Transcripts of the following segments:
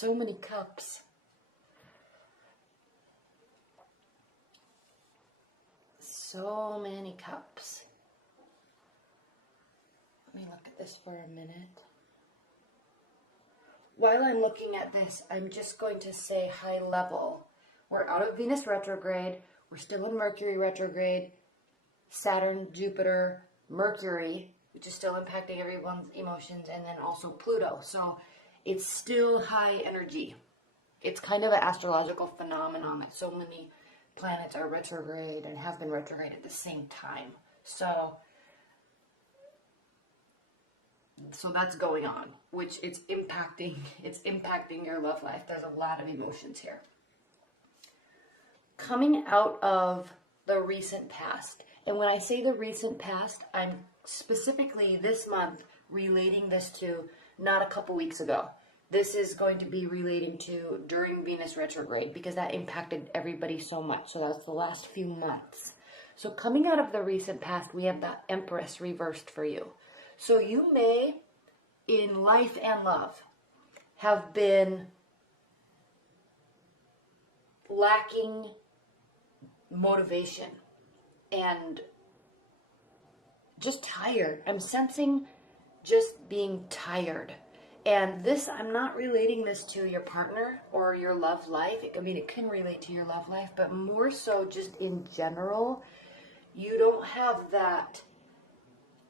So many cups. So many cups. Let me look at this for a minute. While I'm looking at this, I'm just going to say high level. We're out of Venus retrograde. We're still in Mercury retrograde. Saturn, Jupiter, Mercury, which is still impacting everyone's emotions, and then also Pluto. So it's still high energy. It's kind of an astrological phenomenon that so many planets are retrograde and have been retrograde at the same time. So that's going on, which it's impacting your love life. There's a lot of emotions here. Coming out of the recent past, and when I say the recent past, I'm specifically this month relating this to not a couple weeks ago. This is going to be relating to during Venus retrograde because that impacted everybody so much. So that's the last few months. So coming out of the recent past, we have the Empress reversed for you. So you may, in life and love, have been lacking motivation and just tired. I'm sensing just being tired. And this, I'm not relating this to your partner or your love life. I mean, it can relate to your love life, but more so just in general, you don't have that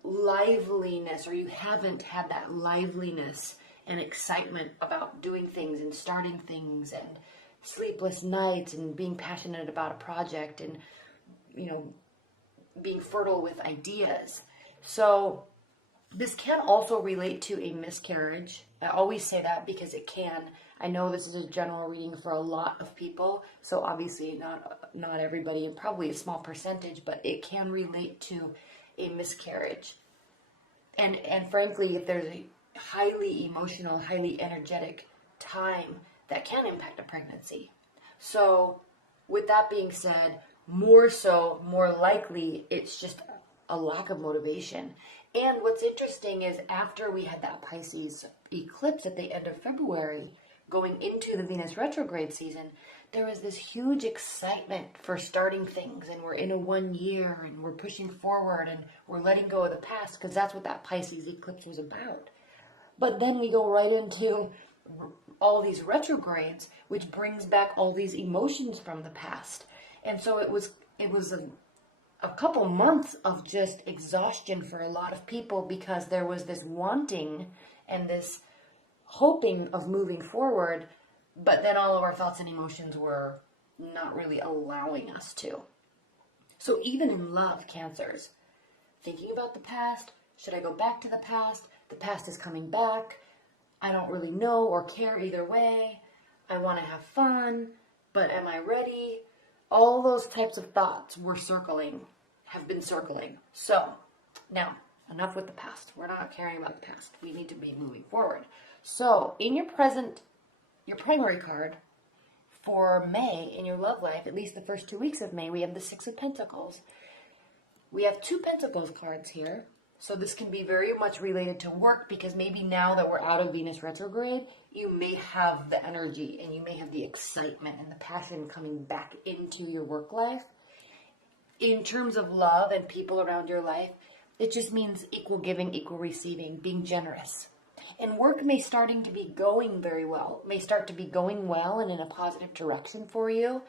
liveliness, or you haven't had that liveliness and excitement about doing things and starting things, and sleepless nights and being passionate about a project, and, you know, being fertile with ideas. So this can also relate to a miscarriage. I always say that because it can. I know this is a general reading for a lot of people, so obviously not everybody, and probably a small percentage, but it can relate to a miscarriage. And frankly, if there's a highly emotional, highly energetic time, that can impact a pregnancy. So with that being said, more likely, it's just a lack of motivation. And what's interesting is after we had that Pisces eclipse at the end of February, going into the Venus retrograde season, there was this huge excitement for starting things, and we're in a 1 year, and we're pushing forward, and we're letting go of the past, because that's what that Pisces eclipse was about. But then we go right into all these retrogrades, which brings back all these emotions from the past. And so it was a couple months of just exhaustion for a lot of people, because there was this wanting and this hoping of moving forward, but then all of our thoughts and emotions were not really allowing us to. So even in love, Cancers, thinking about the past, should I go back to the past? The past is coming back. I don't really know or care either way. I want to have fun, but am I ready? All those types of thoughts have been circling. So now, enough with the past. We're not caring about the past. We need to be moving forward. So in your primary card for May in your love life, at least the first 2 weeks of May, we have the Six of Pentacles. We have 2 Pentacles cards here. So this can be very much related to work, because maybe now that we're out of Venus retrograde, you may have the energy and you may have the excitement and the passion coming back into your work life. In terms of love and people around your life, it just means equal giving, equal receiving, being generous. And work may start to be going well and in a positive direction for you,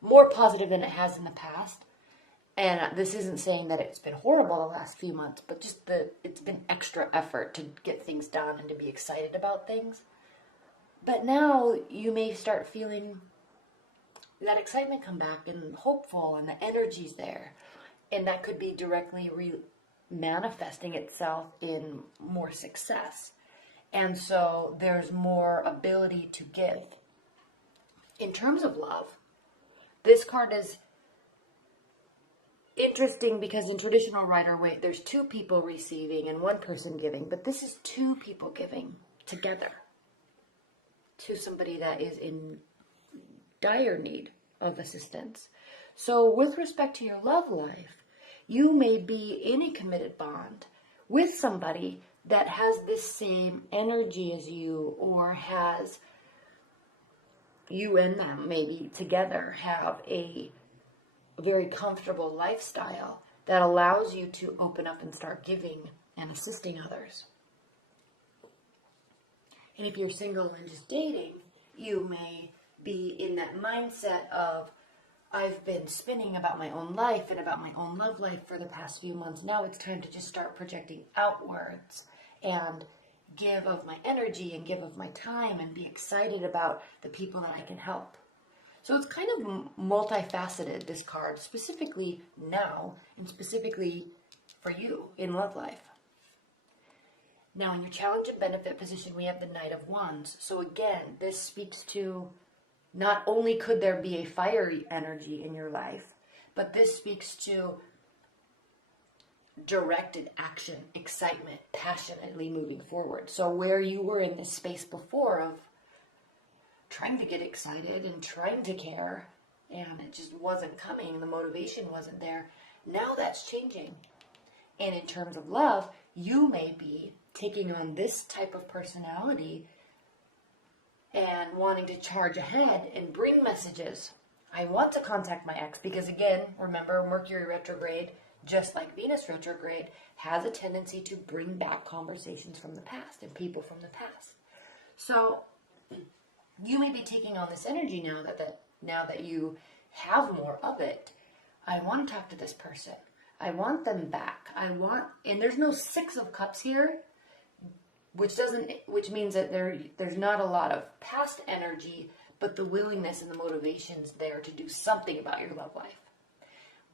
more positive than it has in the past. And this isn't saying that it's been horrible the last few months, but just it's been extra effort to get things done and to be excited about things. But now you may start feeling that excitement come back, and hopeful, and the energy's there. And that could be directly manifesting itself in more success. And so there's more ability to give. In terms of love, this card is interesting because in traditional Rider-Waite, there's 2 people receiving and 1 person giving. But this is 2 people giving together to somebody that is in dire need of assistance. So with respect to your love life, you may be in a committed bond with somebody that has this same energy as you, or has you and them maybe together have a very comfortable lifestyle that allows you to open up and start giving and assisting others. And if you're single and just dating, you may be in that mindset of, I've been spinning about my own life and about my own love life for the past few months. Now it's time to just start projecting outwards and give of my energy and give of my time and be excited about the people that I can help. So it's kind of multifaceted, this card, specifically now and specifically for you in love life. Now in your challenge and benefit position, we have the Knight of Wands. So again, this speaks to not only could there be a fiery energy in your life, but this speaks to directed action, excitement, passionately moving forward. So where you were in this space before of trying to get excited and trying to care, and it just wasn't coming, the motivation wasn't there, now that's changing. And in terms of love, you may be taking on this type of personality and wanting to charge ahead and bring messages. I want to contact my ex because, again, remember, Mercury retrograde, just like Venus retrograde, has a tendency to bring back conversations from the past and people from the past. So you may be taking on this energy now that you have more of it. I want to talk to this person. I want them back. And there's no Six of Cups here, which means that there's not a lot of past energy, but the willingness and the motivation's there to do something about your love life.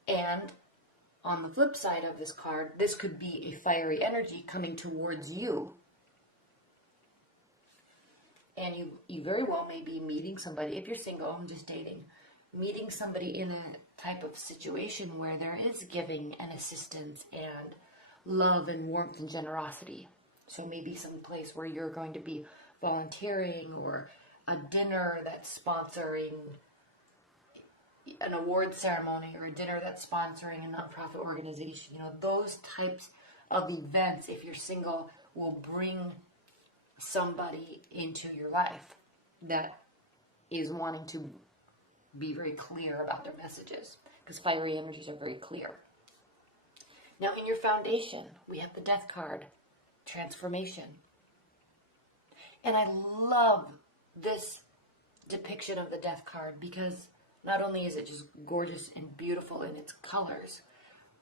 And on the flip side of this card, this could be a fiery energy coming towards you. And you very well may be meeting somebody, if you're single and just dating, meeting somebody in a type of situation where there is giving and assistance and love and warmth and generosity. So maybe some place where you're going to be volunteering, or a dinner that's sponsoring an award ceremony, or a dinner that's sponsoring a nonprofit organization. You know, those types of events, if you're single, will bring somebody into your life that is wanting to be very clear about their messages, because fiery energies are very clear. Now in your foundation, we have the Death card, transformation. And I love this depiction of the Death card because not only is it just gorgeous and beautiful in its colors,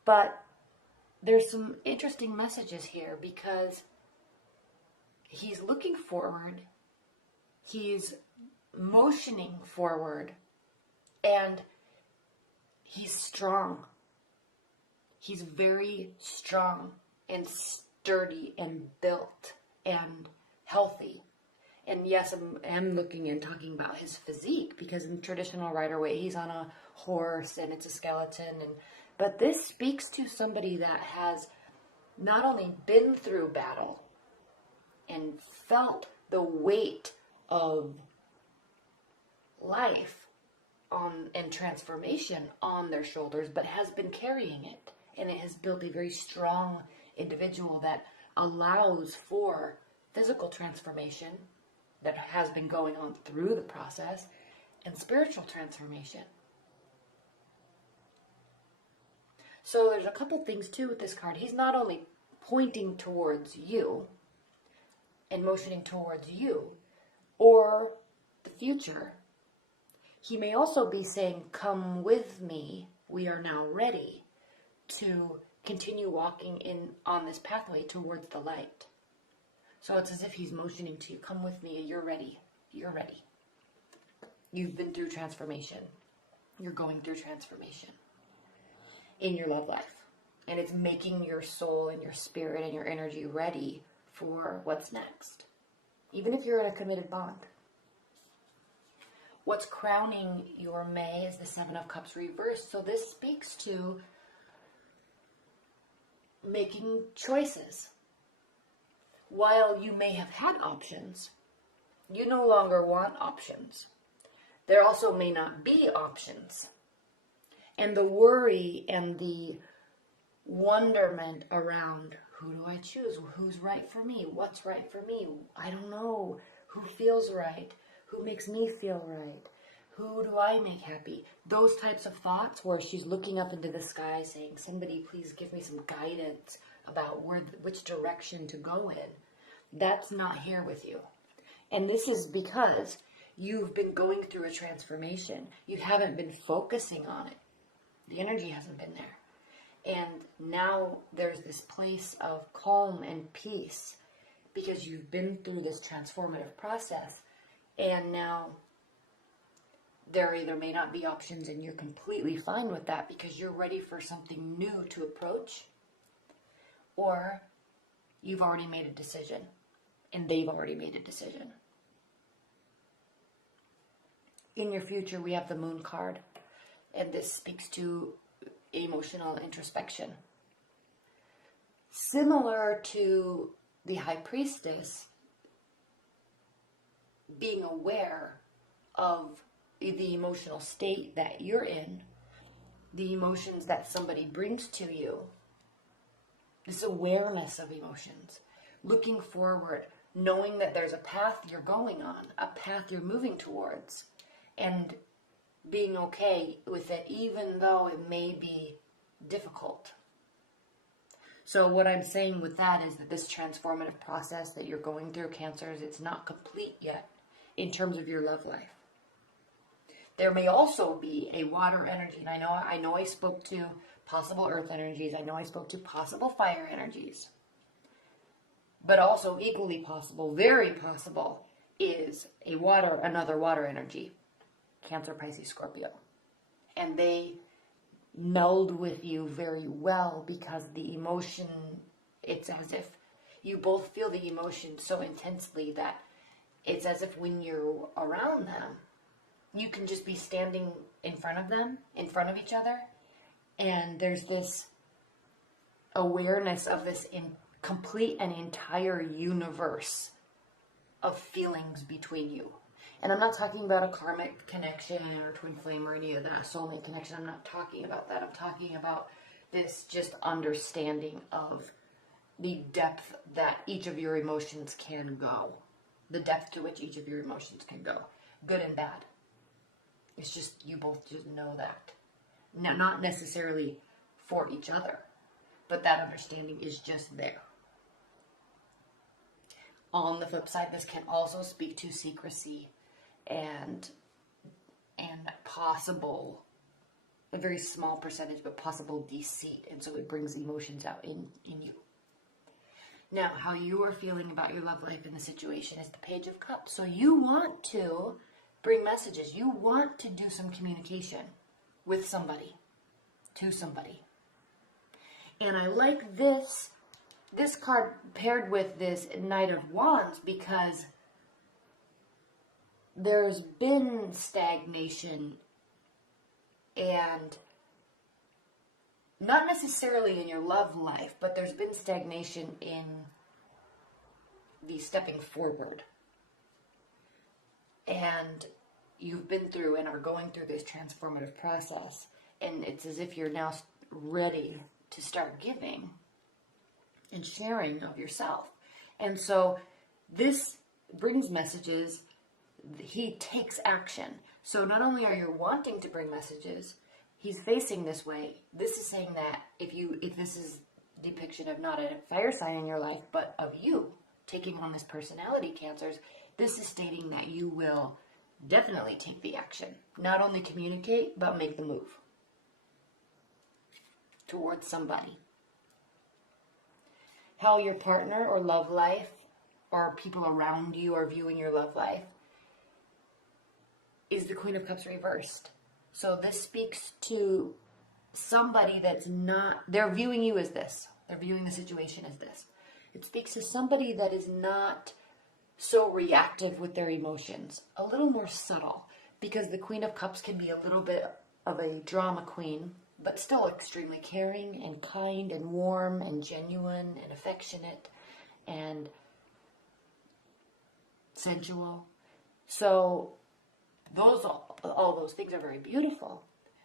but there's some interesting messages here because he's looking forward, he's motioning forward, and he's strong. He's very strong and sturdy and built and healthy. And yes, I'm looking and talking about his physique because in traditional Rider-Waite, he's on a horse and it's a skeleton. But this speaks to somebody that has not only been through battle and felt the weight of life and transformation on their shoulders, but has been carrying it. And it has built a very strong individual that allows for physical transformation that has been going on through the process, and spiritual transformation. So there's a couple things too with this card. He's not only pointing towards you and motioning towards you or the future, he may also be saying, come with me, we are now ready to continue walking on this pathway towards the light. So it's as if he's motioning to you, come with me, you're ready, you're ready. You've been through transformation. You're going through transformation in your love life. And it's making your soul and your spirit and your energy ready for what's next. Even if you're in a committed bond. What's crowning your May is the Seven of Cups reversed. So this speaks to making choices. While you may have had options, you no longer want options. There also may not be options. And the worry and the wonderment around, who do I choose? Who's right for me? What's right for me? I don't know. Who feels right? Who makes me feel right? Who do I make happy? Those types of thoughts where she's looking up into the sky saying, somebody please give me some guidance about which direction to go in. That's not here with you. And this is because you've been going through a transformation. You haven't been focusing on it. The energy hasn't been there. And now there's this place of calm and peace because you've been through this transformative process. And now there either may not be options and you're completely fine with that because you're ready for something new to approach, or you've already made a decision and they've already made a decision. In your future, we have the Moon card, and this speaks to emotional introspection. Similar to the High Priestess, being aware of the emotional state that you're in, the emotions that somebody brings to you, this awareness of emotions, looking forward, knowing that there's a path you're going on, a path you're moving towards, and being okay with it even though it may be difficult. So what I'm saying with that is that this transformative process that you're going through, Cancers, it's not complete yet in terms of your love life. There may also be a water energy, and I know I spoke to possible earth energies, I know I spoke to possible fire energies, but also equally possible, very possible, is another water energy, Cancer, Pisces, Scorpio. And they meld with you very well because the emotion, it's as if you both feel the emotion so intensely that it's as if when you're around them, you can just be standing in front of them, in front of each other, and there's this awareness of this complete and entire universe of feelings between you. And I'm not talking about a karmic connection or twin flame or any of that, soulmate connection. I'm not talking about that. I'm talking about this just understanding of the depth that each of your emotions can go. The depth to which each of your emotions can go. Good and bad. It's just, you both just know that. Now, not necessarily for each other, but that understanding is just there. On the flip side, this can also speak to secrecy and possible, a very small percentage, but possible deceit. And so it brings emotions out in you. Now, how you are feeling about your love life in the situation is the Page of Cups. So you want to bring messages. You want to do some communication with somebody, to somebody. And I like this card paired with this Knight of Wands because there's been stagnation, and not necessarily in your love life, but there's been stagnation in the stepping forward. And you've been through and are going through this transformative process, and it's as if you're now ready to start giving and sharing of yourself. And so this brings messages. He takes action. So not only are you wanting to bring messages, he's facing this way. This is saying that if this is depiction of not a fire sign in your life, but of you taking on this personality, Cancers, this is stating that you will definitely take the action. Not only communicate, but make the move towards somebody. How your partner or love life or people around you are viewing your love life is the Queen of Cups reversed. So this speaks to somebody that's not, they're viewing you as this. They're viewing the situation as this. It speaks to somebody that is not so reactive with their emotions, a little more subtle, because the Queen of Cups can be a little bit of a drama queen, but still extremely caring and kind and warm and genuine and affectionate and sensual. So all those things are very beautiful.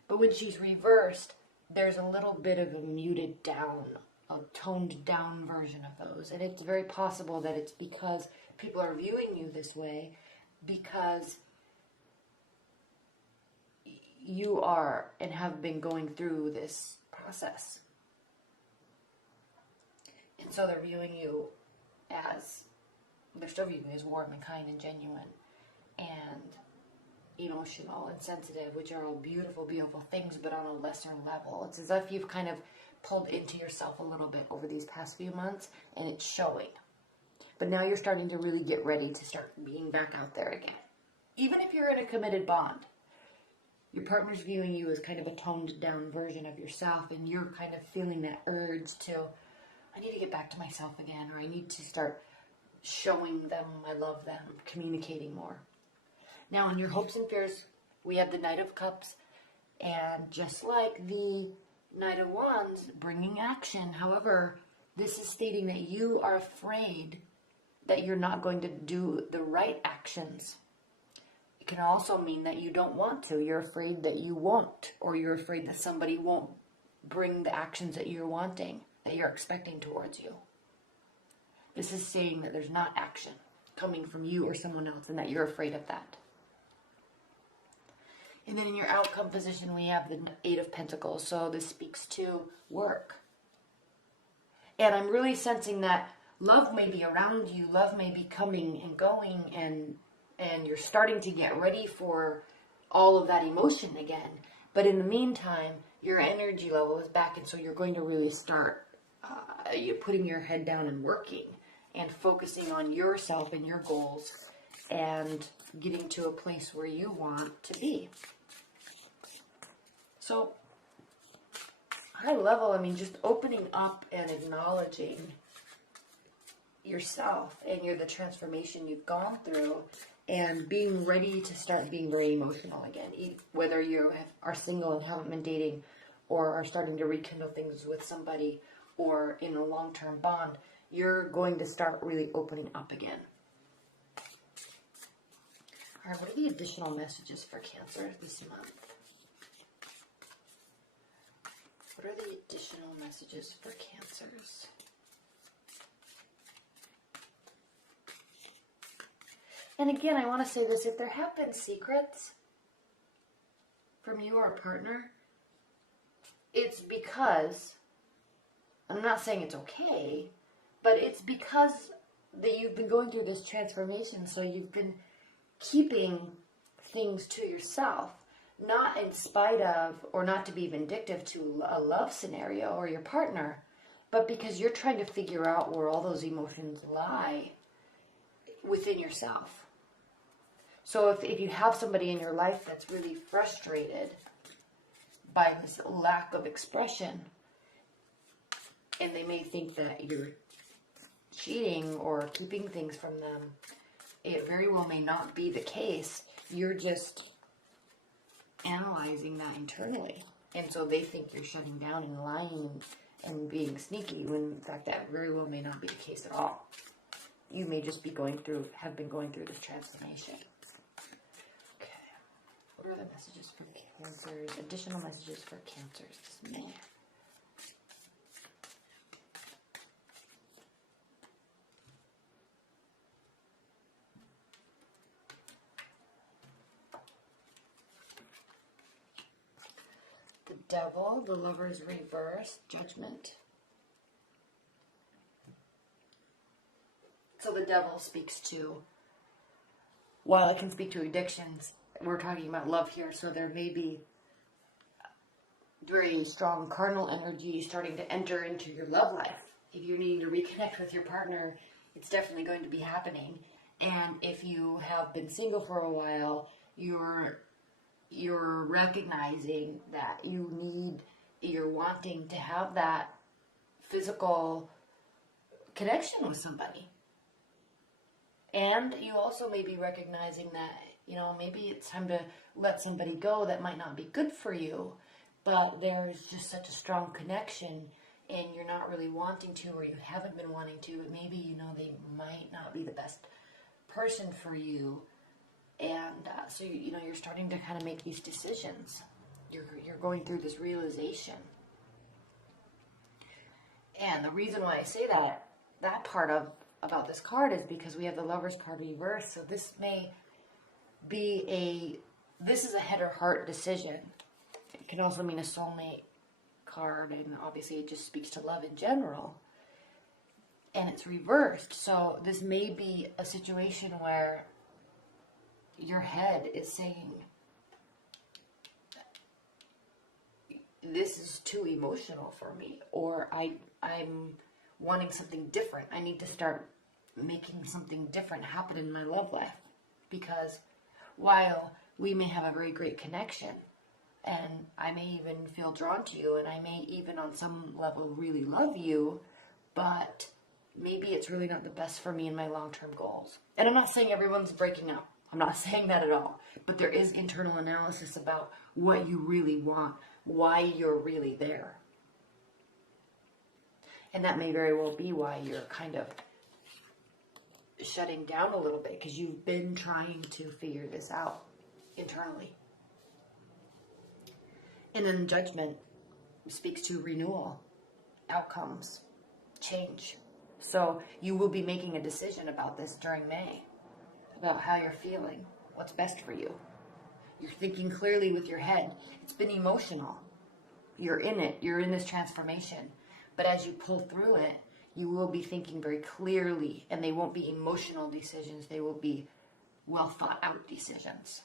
But when she's reversed, there's a little bit of a muted down, a toned down version of those. And it's very possible that it's because people are viewing you this way because you are and have been going through this process. And so they're viewing you as, they're still viewing you as warm and kind and genuine and emotional and sensitive, which are all beautiful, beautiful things, but on a lesser level. It's as if you've kind of pulled into yourself a little bit over these past few months, and it's showing. But now you're starting to really get ready to start being back out there again. Even if you're in a committed bond, your partner's viewing you as kind of a toned down version of yourself, and you're kind of feeling that urge to, I need to get back to myself again, or I need to start showing them I love them, communicating more. Now, in your hopes and fears, we have the Knight of Cups, and just like the Knight of Wands, bringing action. However, this is stating that you are afraid that you're not going to do the right actions. It can also mean that you don't want to. You're afraid that you won't, or you're afraid that somebody won't bring the actions that you're wanting, that you're expecting towards you. This is saying that there's not action coming from you or someone else, and that you're afraid of that. And then in your outcome position, we have the Eight of Pentacles. So this speaks to work. And I'm really sensing that love may be around you, love may be coming and going, and you're starting to get ready for all of that emotion again. But in the meantime, your energy level is back, and so you're going to really start you're putting your head down and working and focusing on yourself and your goals and getting to a place where you want to be. So, high level, I mean, just opening up and acknowledging yourself and the transformation you've gone through, and being ready to start being very emotional again. Whether you are single and haven't been dating, or are starting to rekindle things with somebody, or in a long-term bond, you're going to start really opening up again. All right, what are the additional messages for Cancer this month? What are the additional messages for Cancers? And again, I want to say this, if there have been secrets from you or a partner, it's because, I'm not saying it's okay, but it's because that you've been going through this transformation, so you've been keeping things to yourself, not in spite of, or not to be vindictive to a love scenario or your partner, but because you're trying to figure out where all those emotions lie within yourself. So if you have somebody in your life that's really frustrated by this lack of expression, and they may think that you're cheating or keeping things from them, it very well may not be the case. You're just analyzing that internally. And so they think you're shutting down and lying and being sneaky, when in fact that very well may not be the case at all. You may just be have been going through this transformation. Okay. What are the messages for Cancers? Additional messages for Cancers this May. Devil, the Lover's reverse, Judgment. So the Devil speaks to, while it can speak to addictions, we're talking about love here, so there may be very strong carnal energy starting to enter into your love life. If you're needing to reconnect with your partner, it's definitely going to be happening. And if you have been single for a while, you're recognizing that you're wanting to have that physical connection with somebody. And you also may be recognizing that, maybe it's time to let somebody go that might not be good for you, but there's just such a strong connection, and you're not really wanting to, or you haven't been wanting to, but maybe, they might not be the best person for you. And so, you're starting to kind of make these decisions. You're going through this realization. And the reason why I say that part about this card is because we have the Lover's card reversed. So this may this is a head or heart decision. It can also mean a soulmate card, and obviously it just speaks to love in general. And it's reversed. So this may be a situation where your head is saying, this is too emotional for me, or I'm wanting something different. I need to start making something different happen in my love life. Because while we may have a very great connection, and I may even feel drawn to you, and I may even on some level really love you, but maybe it's really not the best for me and my long-term goals. And I'm not saying everyone's breaking up. I'm not saying that at all. But there is internal analysis about what you really want, why you're really there. And that may very well be why you're kind of shutting down a little bit, because you've been trying to figure this out internally. And then Judgment speaks to renewal, outcomes, change. So you will be making a decision about this during May, about how you're feeling, what's best for you. You're thinking clearly with your head. It's been emotional. You're in it. You're in this transformation. But as you pull through it, you will be thinking very clearly, and they won't be emotional decisions. They will be well thought out decisions.